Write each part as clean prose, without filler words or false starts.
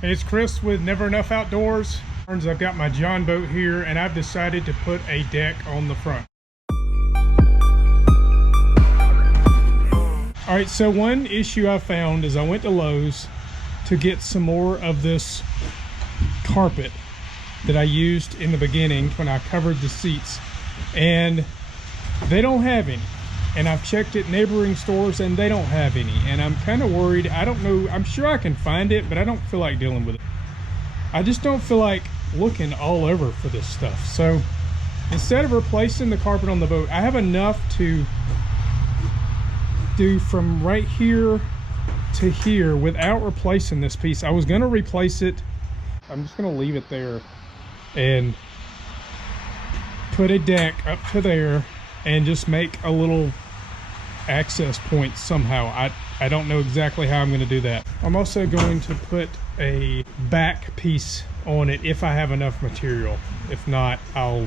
Hey, it's Chris with Never Enough Outdoors. I've got my John boat here and I've decided to put a deck on the front. All right, so one issue I found is I went to Lowe's to get some more of this carpet that I used in the beginning when I covered the seats, and they don't have any. And I've checked at neighboring stores and they don't have any, and I'm kind of worried. I don't know, I'm sure I can find it, but I don't feel like dealing with it. I just don't feel like looking all over for this stuff. So instead of replacing the carpet on the boat, I have enough to do from right here to here without replacing this piece. I was going to replace it. I'm just going to leave it there and put a deck up to there and just make a little access point somehow. I don't know exactly how I'm going to do that. I'm also going to put a back piece on it if I have enough material. If not, I'll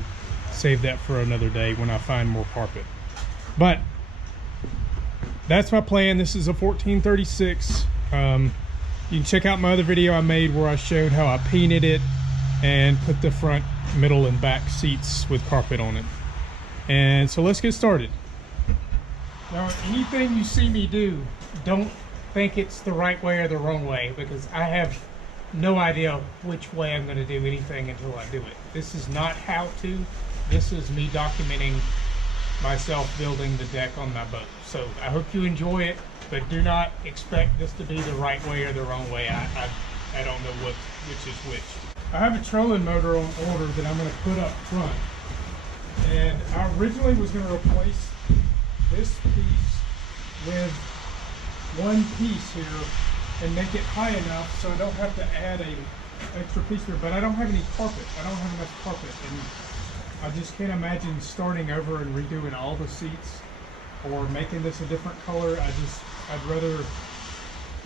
save that for another day when I find more carpet. But that's my plan. This is a 1436. You can check out my other video I made where I showed how I painted it and put the front, middle, and back seats with carpet on it. And so let's get started. Now, anything you see me do, don't think it's the right way or the wrong way, because I have no idea which way I'm going to do anything until I do it. This is not how to. This is me documenting myself building the deck on my boat. So I hope you enjoy it, but do not expect this to be the right way or the wrong way. I don't know which is which. I have a trolling motor on order that I'm going to put up front. And I originally was going to replace this piece with one piece here and make it high enough so I don't have to add a extra piece here, but I don't have any carpet. I don't have enough carpet, and I just can't imagine starting over and redoing all the seats or making this a different color. I'd rather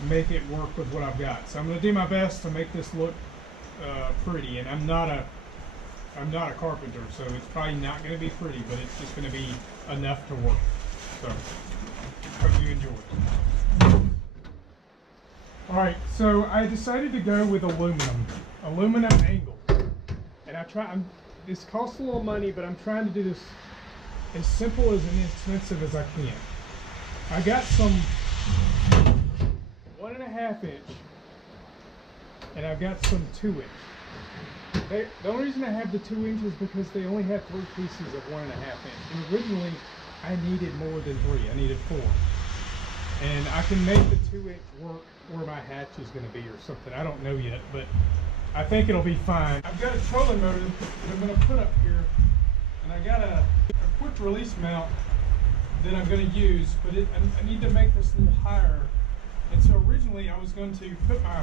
make it work with what I've got. So I'm going to do my best to make this look pretty, and I'm not a carpenter, so it's probably not going to be pretty, but it's just going to be enough to work. So hope you enjoy it. Alright, so I decided to go with aluminum angle, and this costs a little money, but I'm trying to do this as simple and inexpensive as I can. I got some 1.5 inch and I've got some 2 inch. The only reason I have the 2 inches is because they only have 3 pieces of 1.5 inch, and originally I needed more than 3. I needed 4, and I can make the 2 inch work where my hatch is going to be or something. I don't know yet, but I think it'll be fine. I've got a trolling motor that I'm going to put up here, and I got a quick release mount that I'm going to use, but I need to make this a little higher. And so originally I was going to put my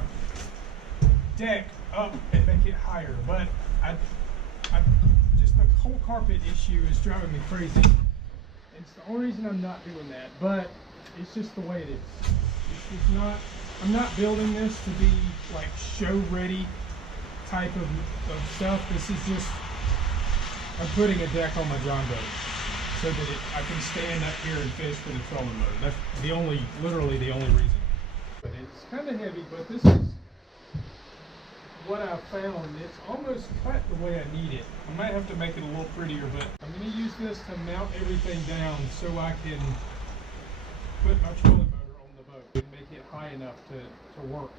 deck up and make it higher, but I just the whole carpet issue is driving me crazy. It's the only reason I'm not doing that, but it's just the way it is. It's not, I'm not building this to be like show ready type of stuff. This is just, I'm putting a deck on my John boat so that I can stand up here and fish with a trolling motor. That's literally the only reason. But it's kind of heavy, but this is what I found. It's almost cut the way I need it. I might have to make it a little prettier, but I'm going to use this to mount everything down so I can put my trolling motor on the boat and make it high enough to work.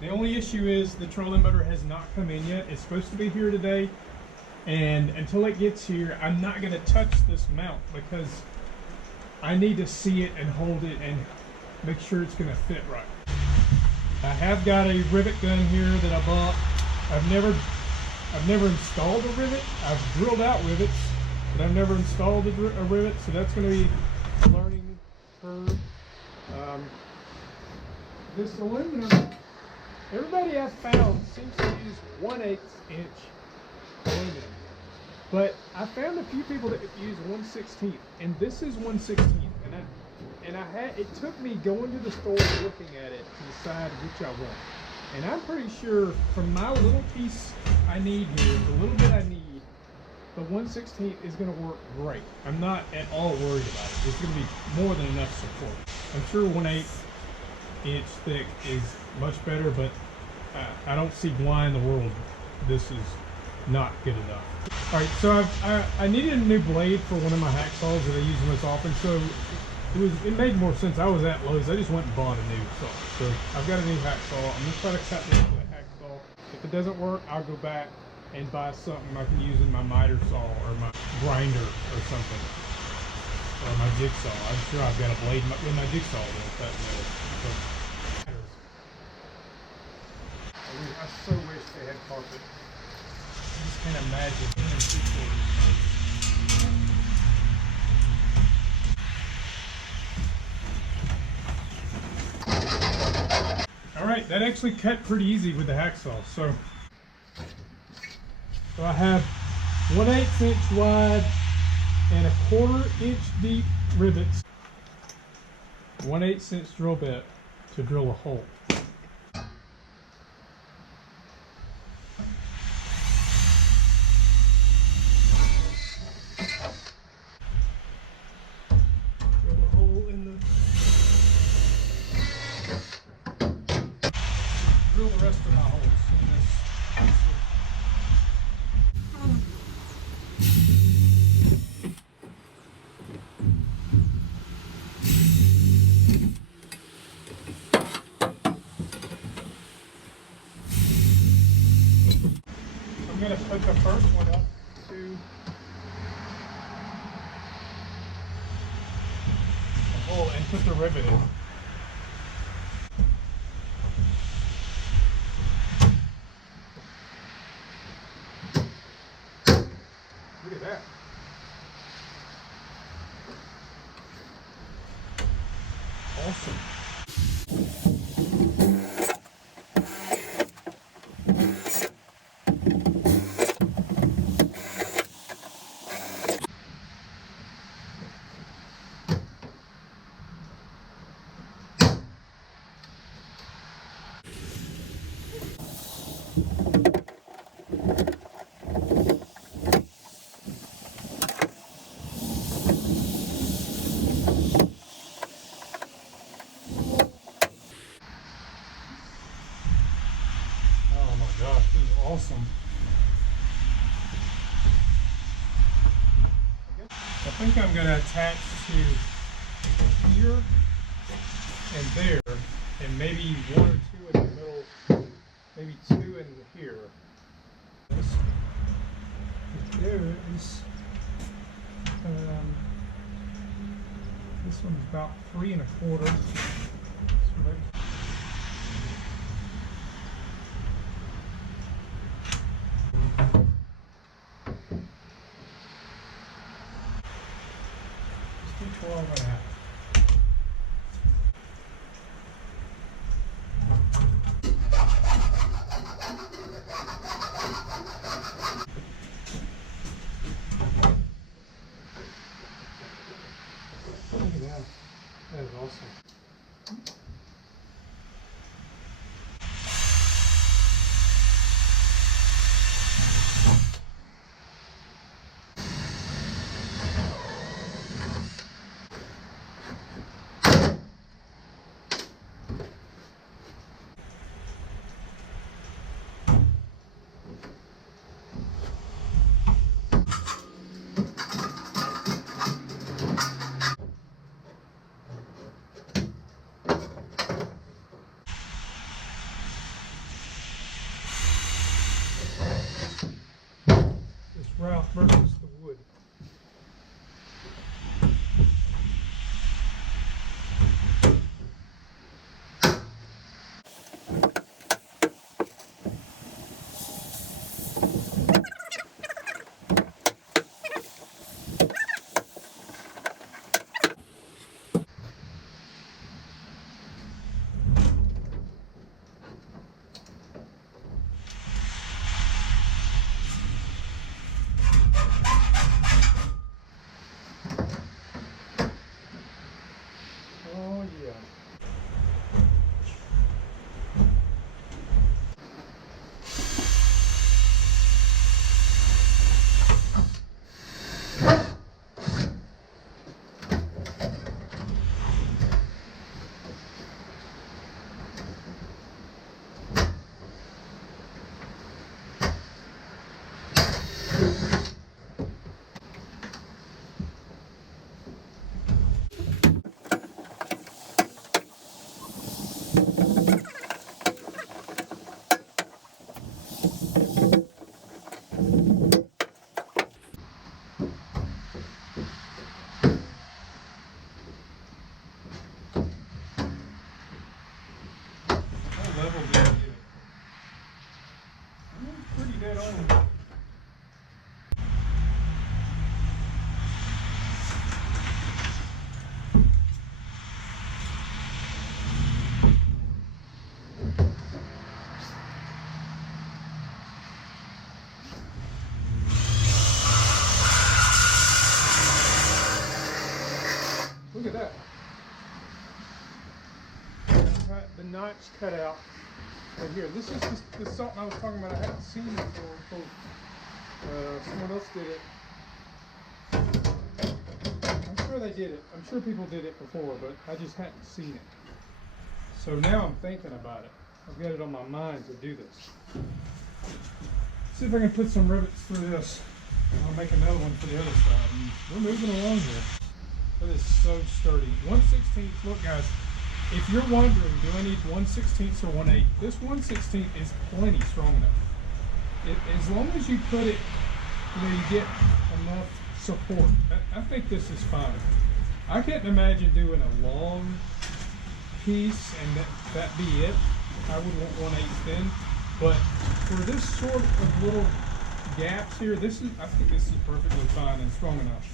The only issue is the trolling motor has not come in yet. It's supposed to be here today, and until it gets here, I'm not going to touch this mount because I need to see it and hold it and make sure it's going to fit right. I have got a rivet gun here that I bought. I've never installed a rivet. I've drilled out rivets, but I've never installed a rivet, so that's going to be a learning curve. This aluminum, everybody I've found seems to use 1/8 inch aluminum, but I found a few people that use 1/16, and this is 1/16, and it took me going to the store and looking at it to decide which I want. And I'm pretty sure from my little piece I need here, the little bit I need, the 1/16 is going to work great. I'm not at all worried about it. There's going to be more than enough support. I'm sure 1/8 inch thick is much better, but I don't see why in the world this is not good enough. All right, so I needed a new blade for one of my hacksaws that I use most often, so it made more sense. I was at Lowe's. I just went and bought a new saw. So I've got a new hacksaw. I'm gonna try to cut this with a hacksaw. If it doesn't work, I'll go back and buy something I can use in my miter saw or my grinder or something, or my jigsaw. I'm sure I've got a blade with my jigsaw that'll cut metal. So, I so wish they had carpet. I just can't imagine being in 2/4. All right, that actually cut pretty easy with the hacksaw. So I have 1/8 inch wide and 1/4 inch deep rivets, 1/8 inch drill bit to drill a hole. Drill a hole in the drill the rest of my holes in this. I'm going to put the first one up to the hole and put the rivet in. Look at that. Awesome. Oh my gosh, this is awesome. I think I'm going to attach to here and there, and maybe 1 or 2 in the middle, maybe 2 in here. There is, this one's about 3 1/4. So let's do 12 1/2. Look at that. That is awesome. notch cut out right here. This is the salt I was talking about. I hadn't seen it before. Someone else did it. I'm sure they did it. I'm sure people did it before, but I just hadn't seen it. So now I'm thinking about it. I've got it on my mind to do this. See if I can put some rivets through this. I'll make another one for the other side. And we're moving along here. That is so sturdy. 1/16. Look, guys. If you're wondering, do I need 1/16 or 1/8? This 1/16 is plenty strong enough. As long as you put it, you get enough support. I think this is fine. I couldn't imagine doing a long piece and that be it. I would want 1/8 thin. But for this sort of little gaps here, I think this is perfectly fine and strong enough.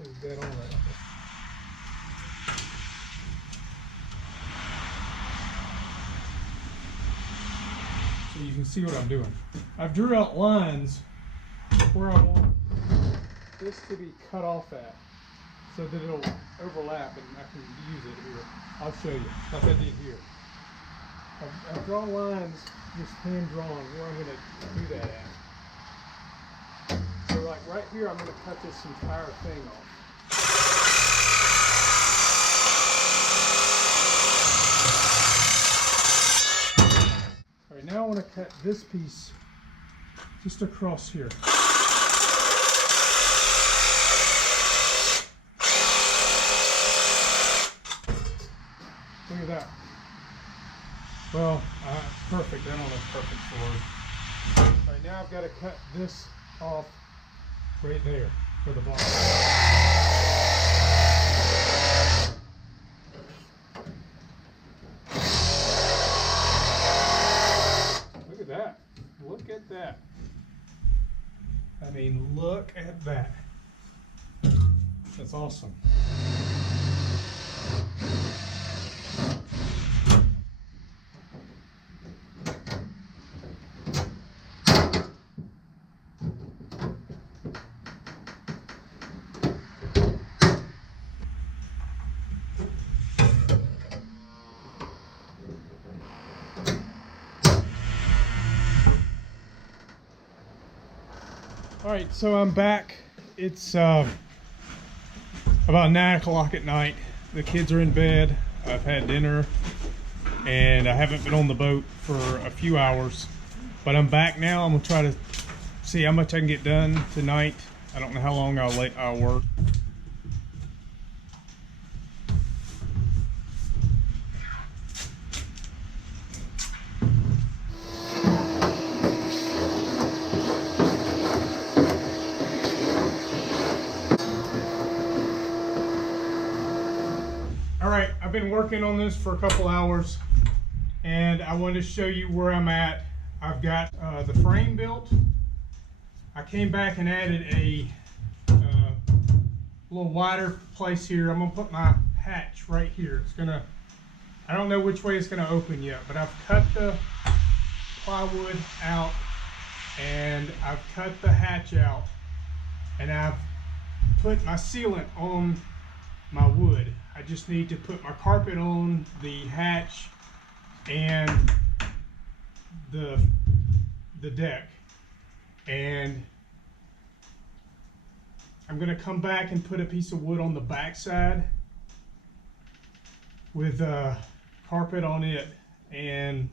Is dead on right now. So you can see what I'm doing. I've drew out lines where I want this to be cut off at so that it'll overlap and I can use it here. I'll show you like I did here. I've drawn lines just hand drawn where I'm going to do that at. So like right here, I'm going to cut this entire thing off. All right, now I want to cut this piece just across here. Look at that. Well, perfect. That one is perfect for it. All right, now I've got to cut this off right there for the bottom. Look at that. Look at that. I mean, look at that. That's awesome. All right, so I'm back. It's about 9 o'clock at night. The kids are in bed. I've had dinner and I haven't been on the boat for a few hours, but I'm back now. I'm gonna try to see how much I can get done tonight. I don't know how long I'll work. Alright, I've been working on this for a couple hours and I wanted to show you where I'm at. I've got the frame built. I came back and added a little wider place here. I'm going to put my hatch right here. It's going to, I don't know which way it's going to open yet, but I've cut the plywood out and I've cut the hatch out and I've put my sealant on my wood. I just need to put my carpet on the hatch and the deck, and I'm gonna come back and put a piece of wood on the back side with carpet on it, and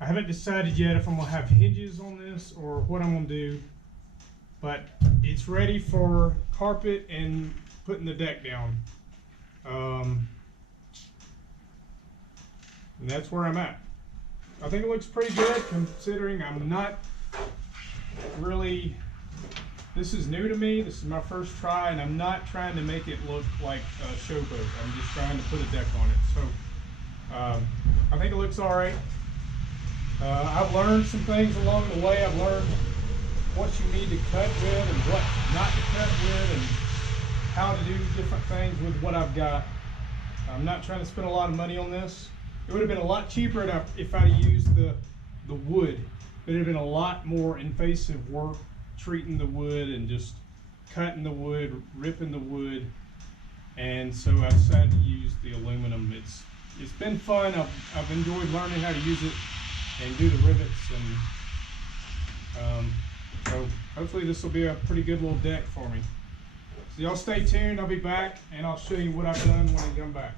I haven't decided yet if I'm gonna have hinges on this or what I'm gonna do, but it's ready for carpet and putting the deck down. And that's where I'm at. I think it looks pretty good considering I'm not really, this is new to me. This is my first try and I'm not trying to make it look like a showboat. I'm just trying to put a deck on it. So I think it looks all right. I've learned some things along the way. I've learned what you need to cut with and what not to cut with, and how to do different things with what I've got. I'm not trying to spend a lot of money on this. It would have been a lot cheaper if I'd used the wood. It would have been a lot more invasive work treating the wood and just cutting the wood, ripping the wood. And so I decided to use the aluminum. It's been fun. I've enjoyed learning how to use it and do the rivets, and so hopefully this will be a pretty good little deck for me. So y'all stay tuned. I'll be back and I'll show you what I've done when I come back.